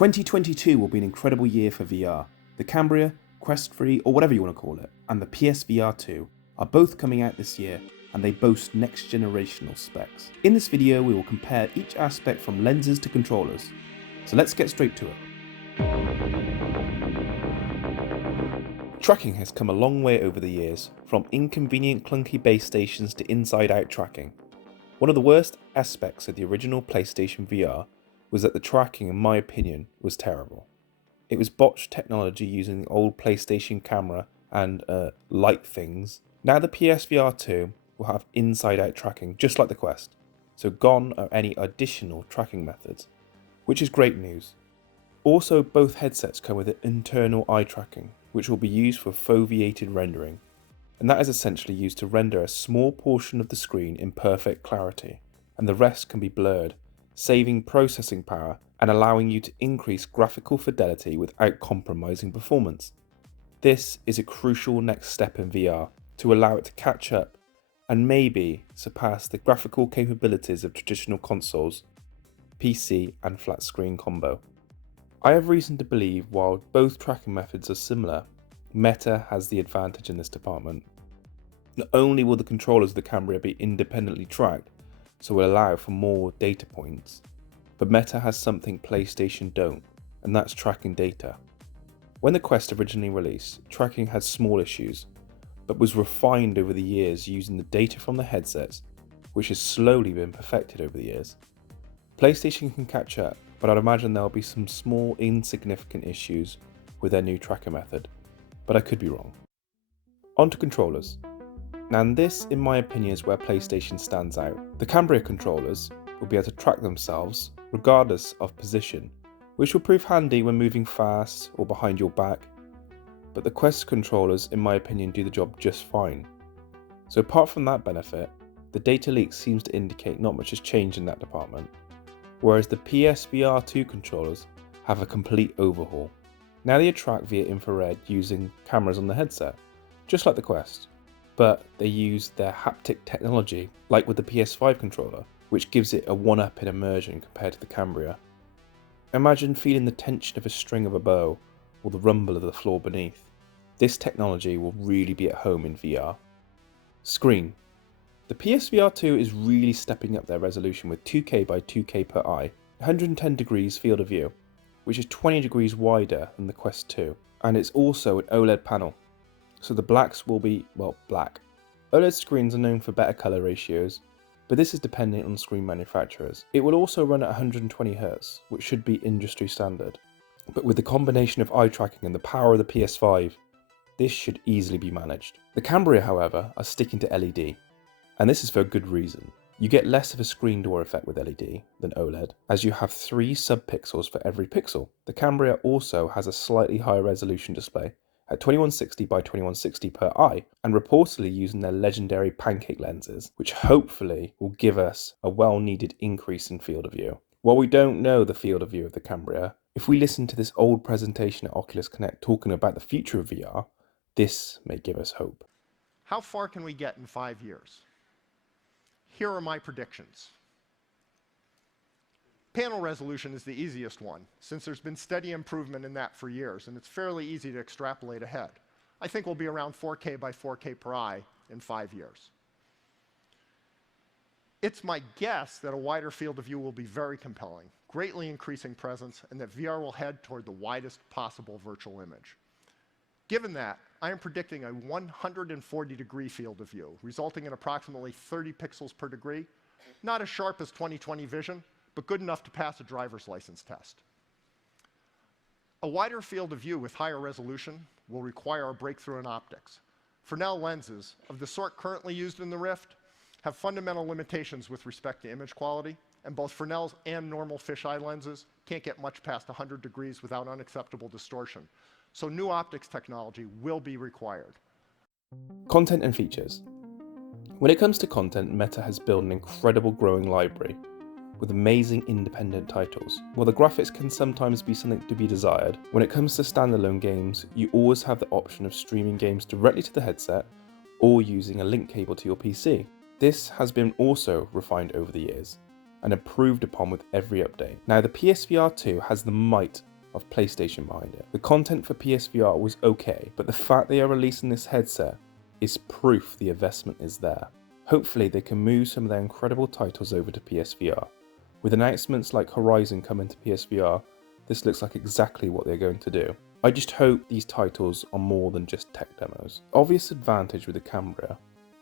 2022 will be an incredible year for VR. The Cambria, Quest 3, or whatever you want to call it, and the PSVR 2 are both coming out this year, and they boast next generational specs. In this video we will compare each aspect from lenses to controllers. So let's get straight to it. Tracking has come a long way over the years, from inconvenient clunky base stations to inside-out tracking. One of the worst aspects of the original PlayStation VR was that the tracking, in my opinion, was terrible. It was botched technology using the old PlayStation camera and light things. Now the PSVR 2 will have inside-out tracking just like the Quest, so gone are any additional tracking methods, which is great news. Also, both headsets come with internal eye tracking, which will be used for foveated rendering, and that is essentially used to render a small portion of the screen in perfect clarity, and the rest can be blurred, saving processing power and allowing you to increase graphical fidelity without compromising performance. This is a crucial next step in VR to allow it to catch up and maybe surpass the graphical capabilities of traditional consoles, PC and flat screen combo. I have reason to believe while both tracking methods are similar, Meta has the advantage in this department. Not only will the controllers of the Cambria be independently tracked, so will allow for more data points, but Meta has something PlayStation don't, and that's tracking data. When the Quest originally released, tracking had small issues, but was refined over the years using the data from the headsets, which has slowly been perfected over the years. PlayStation can catch up, but I'd imagine there'll be some small insignificant issues with their new tracker method, but I could be wrong. On to controllers. Now this, in my opinion, is where PlayStation stands out. The Cambria controllers will be able to track themselves regardless of position, which will prove handy when moving fast or behind your back, but the Quest controllers, in my opinion, do the job just fine. So apart from that benefit, the data leak seems to indicate not much has changed in that department, whereas the PSVR 2 controllers have a complete overhaul. Now they track via infrared using cameras on the headset, just like the Quest, but they use their haptic technology, like with the PS5 controller, which gives it a one-up in immersion compared to the Cambria. Imagine feeling the tension of a string of a bow, or the rumble of the floor beneath. This technology will really be at home in VR. Screen. The PSVR 2 is really stepping up their resolution with 2K by 2K per eye, 110 degrees field of view, which is 20 degrees wider than the Quest 2, and it's also an OLED panel, so the blacks will be, well, black. OLED screens are known for better colour ratios, but this is dependent on screen manufacturers. It will also run at 120Hz, which should be industry standard, but with the combination of eye tracking and the power of the PS5, this should easily be managed. The Cambria, however, are sticking to LED, and this is for a good reason. You get less of a screen door effect with LED than OLED, as you have 3 subpixels for every pixel. The Cambria also has a slightly higher resolution display at 2160 by 2160 per eye, and reportedly using their legendary pancake lenses, which hopefully will give us a well-needed increase in field of view. While we don't know the field of view of the Cambria, if we listen to this old presentation at Oculus Connect talking about the future of VR, this may give us hope. How far can we get in 5 years? Here are my predictions. Panel resolution is the easiest one, since there's been steady improvement in that for years, and it's fairly easy to extrapolate ahead. I think we'll be around 4K by 4K per eye in 5 years. It's my guess that a wider field of view will be very compelling, greatly increasing presence, and that VR will head toward the widest possible virtual image. Given that, I am predicting a 140-degree field of view, resulting in approximately 30 pixels per degree, not as sharp as 20/20 vision, but good enough to pass a driver's license test. A wider field of view with higher resolution will require a breakthrough in optics. Fresnel lenses, of the sort currently used in the Rift, have fundamental limitations with respect to image quality, and both Fresnel's and normal fisheye lenses can't get much past 100 degrees without unacceptable distortion. So new optics technology will be required. Content and features. When it comes to content, Meta has built an incredible growing library with amazing independent titles. While the graphics can sometimes be something to be desired, when it comes to standalone games, you always have the option of streaming games directly to the headset or using a link cable to your PC. This has been also refined over the years. and improved upon with every update. Now, the PSVR 2 has the might of PlayStation behind it. The content for PSVR was okay, but the fact they are releasing this headset is proof the investment is there. Hopefully they can move some of their incredible titles over to PSVR. With announcements like Horizon coming to PSVR, this looks like exactly what they're going to do. I just hope these titles are more than just tech demos. The obvious advantage with the Cambria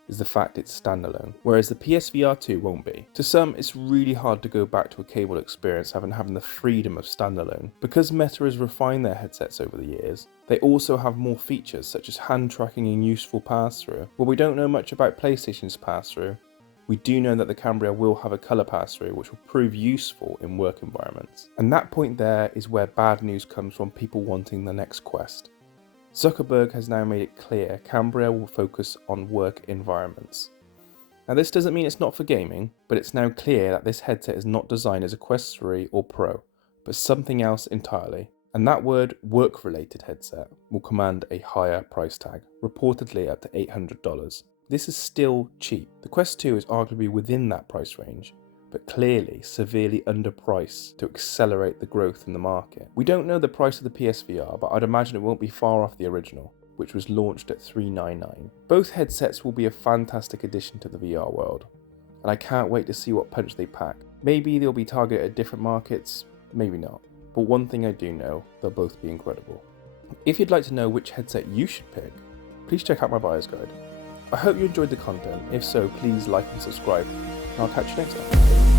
is the fact it's standalone, whereas the PSVR 2 won't be. To some, it's really hard to go back to a cable experience having the freedom of standalone. Because Meta has refined their headsets over the years, they also have more features such as hand tracking and useful pass-through. While we don't know much about PlayStation's pass-through, we do know that the Cambria will have a colour pass-through which will prove useful in work environments. And that point there is where bad news comes from people wanting the next Quest. Zuckerberg has now made it clear Cambria will focus on work environments. Now this doesn't mean it's not for gaming, but it's now clear that this headset is not designed as a Quest 3 or Pro, but something else entirely. And that word work-related headset will command a higher price tag, reportedly up to $800. This is still cheap. The Quest 2 is arguably within that price range, but clearly severely underpriced to accelerate the growth in the market. We don't know the price of the PSVR, but I'd imagine it won't be far off the original, which was launched at $399. Both headsets will be a fantastic addition to the VR world, and I can't wait to see what punch they pack. Maybe they'll be targeted at different markets, maybe not. But one thing I do know, they'll both be incredible. If you'd like to know which headset you should pick, please check out my buyer's guide. I hope you enjoyed the content. If so, please like and subscribe, and I'll catch you next time.